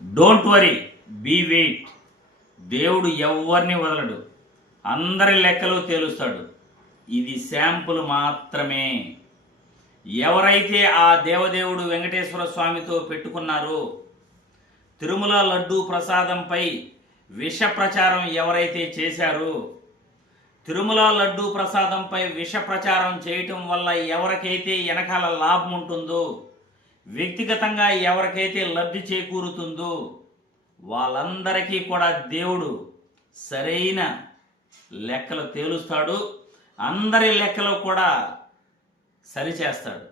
Don't worry, be wait. దేవుడు ఎవరిని వదలడు, అందరి లెక్కలు తేలుస్తాడు. ఇది శాంపుల్ మాత్రమే. ఎవరైతే ఆ దేవదేవుడు వెంకటేశ్వర స్వామితో పెట్టుకున్నారో, తిరుమల లడ్డూ ప్రసాదంపై విష ప్రచారం ఎవరైతే చేశారో, తిరుమల లడ్డూ ప్రసాదంపై విష ప్రచారం చేయటం వల్ల ఎవరికైతే వెనకాల లాభం ఉంటుందో, వ్యక్తిగతంగా ఎవరికైతే లబ్ధి చేకూరుతుందో, వాళ్ళందరికీ కూడా దేవుడు సరైన లెక్కలు తేలుస్తాడు. అందరి లెక్కలు కూడా సరిచేస్తాడు.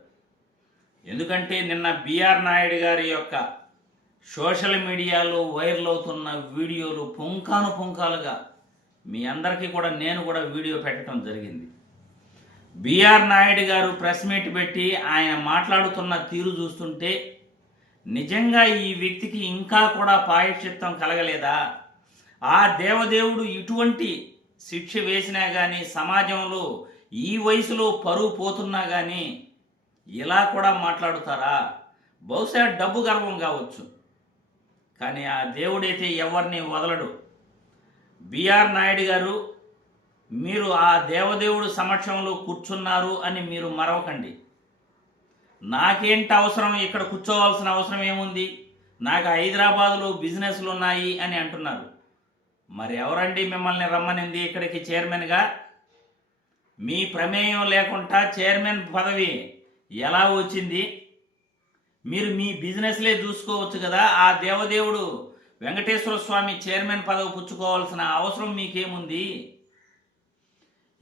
ఎందుకంటే నిన్న బిఆర్ నాయుడు గారి యొక్క సోషల్ మీడియాలో వైరల్ అవుతున్న వీడియోలు పుంకాలుగా మీ అందరికీ కూడా నేను కూడా వీడియో పెట్టడం జరిగింది. బిఆర్ నాయుడు గారు ప్రెస్ మీట్ పెట్టి ఆయన మాట్లాడుతున్న తీరు చూస్తుంటే నిజంగా ఈ వ్యక్తికి ఇంకా కూడా ప్రాయశ్చిత్తం కలగలేదా? ఆ దేవదేవుడు ఇటువంటి శిక్ష వేసినా కానీ, సమాజంలో ఈ వయసులో పరువు పోతున్నా కానీ ఇలా కూడా మాట్లాడుతారా? బహుశా డబ్బు గర్వం కావచ్చు, కానీ ఆ దేవుడైతే ఎవరిని వదలడు. బిఆర్ నాయుడు గారు, మీరు ఆ దేవదేవుడు సమక్షంలో కూర్చున్నారు అని మీరు మరవకండి. నాకేంటి అవసరం, ఇక్కడ కూర్చోవాల్సిన అవసరం ఏముంది, నాకు హైదరాబాదులో బిజినెస్లు ఉన్నాయి అని అంటున్నారు. మరి ఎవరండి మిమ్మల్ని రమ్మనింది ఇక్కడికి చైర్మన్గా? మీ ప్రమేయం లేకుండా చైర్మన్ పదవి ఎలా వచ్చింది? మీరు మీ బిజినెస్లే చూసుకోవచ్చు కదా. ఆ దేవదేవుడు వెంకటేశ్వర స్వామి చైర్మన్ పదవి పుచ్చుకోవాల్సిన అవసరం మీకేముంది?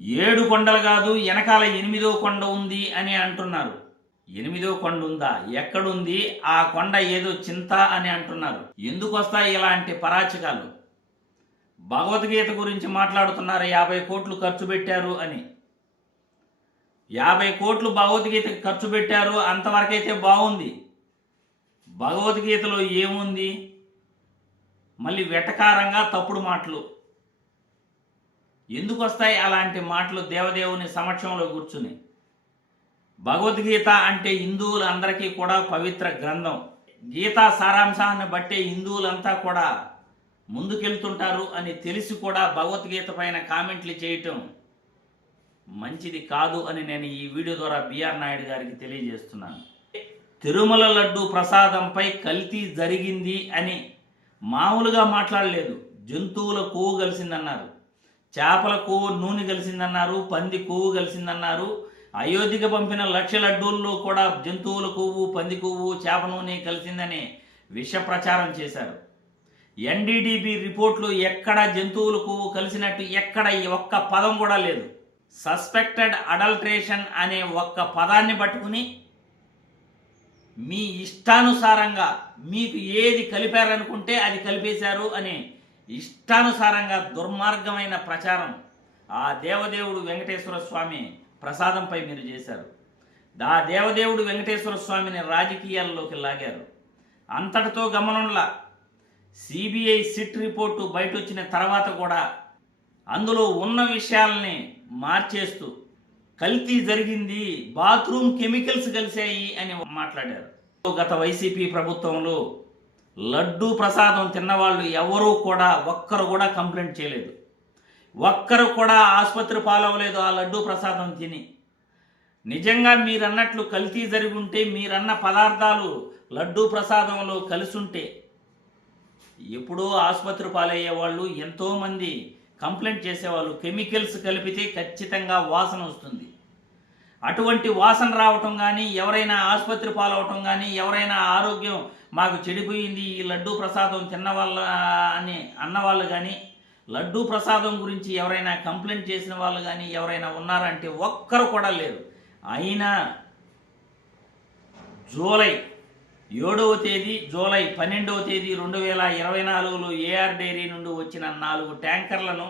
7 కొండలు కాదు, వెనకాల 8వ కొండ ఉంది అని అంటున్నారు. 8వ కొండ ఉందా? ఎక్కడుంది? ఆ కొండ ఏదో చింత అని అంటున్నారు. ఎందుకు వస్తాయి ఇలాంటి పరాచకాలు? భగవద్గీత గురించి మాట్లాడుతున్నారు, 50 కోట్లు ఖర్చు పెట్టారు అని. 50 కోట్లు భగవద్గీతకి ఖర్చు పెట్టారు, అంతవరకైతే బాగుంది. భగవద్గీతలో ఏముంది? మళ్ళీ వెటకారంగా తప్పుడు మాటలు. ఎందుకు వస్తాయి అలాంటి మాటలు దేవదేవుని సమక్షంలో కూర్చుని? భగవద్గీత అంటే హిందువులందరికీ కూడా పవిత్ర గ్రంథం. గీతా సారాంశాన్ని బట్టే హిందువులంతా కూడా ముందుకెళ్తుంటారు అని తెలిసి కూడా భగవద్గీత పైన కామెంట్లు చేయటం మంచిది కాదు అని నేను ఈ వీడియో ద్వారా బిఆర్ నాయుడు గారికి తెలియజేస్తున్నాను. తిరుమల లడ్డూ ప్రసాదంపై కల్తీ జరిగింది అని మామూలుగా మాట్లాడలేదు. జంతువుల కొవ్వు కలిసిందన్నారు, చేపల కొవ్వు నూనె కలిసిందన్నారు, పంది కొవ్వు కలిసిందన్నారు. అయోధ్యకు పంపిన 1,00,000 లడ్డూల్లో కూడా జంతువుల కొవ్వు, పంది కొవ్వు, చేప నూనె కలిసిందని విష ప్రచారం చేశారు. ఎన్డీడీబీ రిపోర్ట్లు ఎక్కడ జంతువుల కొవ్వు కలిసినట్టు ఎక్కడ ఒక్క పదం కూడా లేదు. సస్పెక్టెడ్ అడల్ట్రేషన్ అనే ఒక్క పదాన్ని పట్టుకుని మీ ఇష్టానుసారంగా మీకు ఏది కలిపారనుకుంటే అది కలిపేశారు అని ఇష్టానుసారంగా దుర్మార్గమైన ప్రచారం ఆ దేవదేవుడు వెంకటేశ్వర స్వామి ప్రసాదంపై మీరు చేశారు. ఆ దేవదేవుడు వెంకటేశ్వర స్వామిని రాజకీయాల్లోకి లాగారు. అంతటితో గమనంలా సిబిఐ సిట్ రిపోర్టు బయట వచ్చిన తర్వాత కూడా అందులో ఉన్న విషయాలని మార్చేస్తూ కల్తీ జరిగింది, బాత్రూమ్ కెమికల్స్ కలిశాయి అని మాట్లాడారు. గత వైసీపీ ప్రభుత్వంలో లడ్డూ ప్రసాదం తిన్నవాళ్ళు ఎవరూ కూడా ఒక్కరు కూడా కంప్లైంట్ చేయలేదు. ఒక్కరు కూడా ఆసుపత్రి పాలవ్వలేదు ఆ లడ్డూ ప్రసాదం తిని. నిజంగా మీరన్నట్లు కల్తీ జరిగి ఉంటే, మీరన్న పదార్థాలు లడ్డూ ప్రసాదంలో కలిసి ఉంటే ఎప్పుడో ఆసుపత్రి పాలయ్యేవాళ్ళు, ఎంతోమంది కంప్లైంట్ చేసేవాళ్ళు. కెమికల్స్ కలిపితే ఖచ్చితంగా వాసన వస్తుంది. అటువంటి వాసన రావటం కానీ, ఎవరైనా ఆసుపత్రి పాలవటం కానీ, ఎవరైనా ఆరోగ్యం మాకు చెడిపోయింది ఈ లడ్డూ ప్రసాదం తిన్న వాళ్ళ అని అన్నవాళ్ళు కానీ, లడ్డూ ప్రసాదం గురించి ఎవరైనా కంప్లైంట్ చేసిన వాళ్ళు కానీ ఎవరైనా ఉన్నారంటే ఒక్కరు కూడా లేరు. అయినా జూలై 7వ తేదీ, జూలై 12వ తేదీ 2024లో ఏఆర్ డైరీ నుండి వచ్చిన 4 ట్యాంకర్లను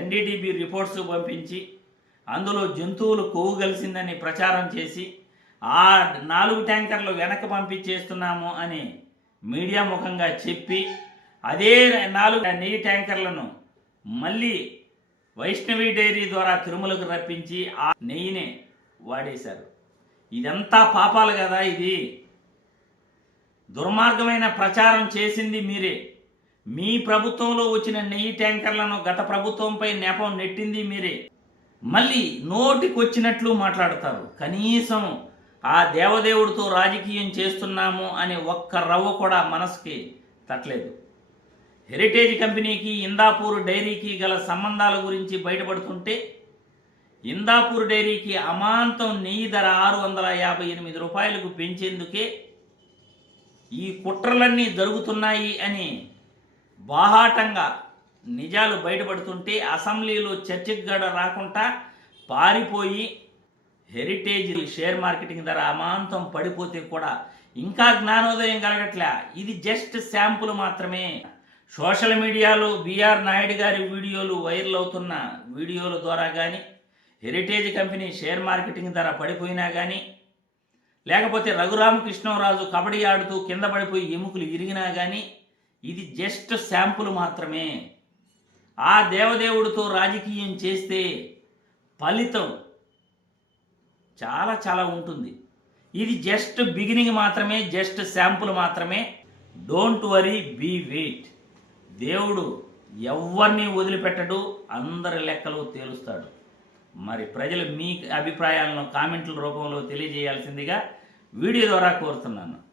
ఎన్డీడీబీ రిపోర్ట్స్ పంపించి అందులో జంతువులు కొవ్వు కలిసిందని ప్రచారం చేసి ఆ 4 ట్యాంకర్లు వెనక్కి పంపించేస్తున్నాము అని మీడియా ముఖంగా చెప్పి, అదే 4 నెయ్యి ట్యాంకర్లను మళ్ళీ వైష్ణవి డైరీ ద్వారా తిరుమలకు రప్పించి ఆ నెయ్యిని వాడేశారు. ఇదంతా పాపాలు కదా. ఇది దుర్మార్గమైన ప్రచారం చేసింది మీరే. మీ ప్రభుత్వంలో వచ్చిన నెయ్యి ట్యాంకర్లను గత ప్రభుత్వంపై నెపం నెట్టింది మీరే. మళ్ళీ నోటికొచ్చినట్లు మాట్లాడతారు. కనీసం ఆ దేవదేవుడితో రాజకీయం చేస్తున్నాము అనే ఒక్క రవ్వ కూడా మనసుకి తట్టలేదు. హెరిటేజ్ కంపెనీకి ఇందాపూర్ డైరీకి గల సంబంధాల గురించి బయటపడుతుంటే ఇందాపూర్ డైరీకి అమాంతం నెయ్యి ధర 658 రూపాయలకు పెంచేందుకే ఈ కుట్రలన్నీ జరుగుతున్నాయి అని బాహాటంగా నిజాలు బయటపడుతుంటే అసెంబ్లీలో చర్చకు గడ రాకుండా పారిపోయి హెరిటేజ్ షేర్ మార్కెటింగ్ ధర అమాంతం పడిపోతే కూడా ఇంకా జ్ఞానోదయం కలగట్లే. ఇది జస్ట్ శాంపుల్ మాత్రమే. సోషల్ మీడియాలో బిఆర్ నాయుడు గారి వీడియోలు వైరల్ అవుతున్న వీడియోల ద్వారా కానీ, హెరిటేజ్ కంపెనీ షేర్ మార్కెటింగ్ ధర పడిపోయినా కానీ, లేకపోతే రఘురామకృష్ణరాజు కబడ్డీ ఆడుతూ కింద పడిపోయి ఎముకలు ఇరిగినా కానీ, ఇది జస్ట్ శాంపుల్ మాత్రమే. ఆ దేవదేవుడితో రాజకీయం చేస్తే ఫలితం చాలా చాలా ఉంటుంది. ఇది జస్ట్ బిగినింగ్ మాత్రమే, జస్ట్ శాంపుల్ మాత్రమే. Don't worry, be wait. దేవుడు ఎవరిని వదిలిపెట్టడు, అందరి లెక్కలు తేలుస్తాడు. మరి ప్రజలు మీ అభిప్రాయాలను కామెంట్ల రూపంలో తెలియజేయాల్సిందిగా వీడియో ద్వారా కోరుతున్నాను.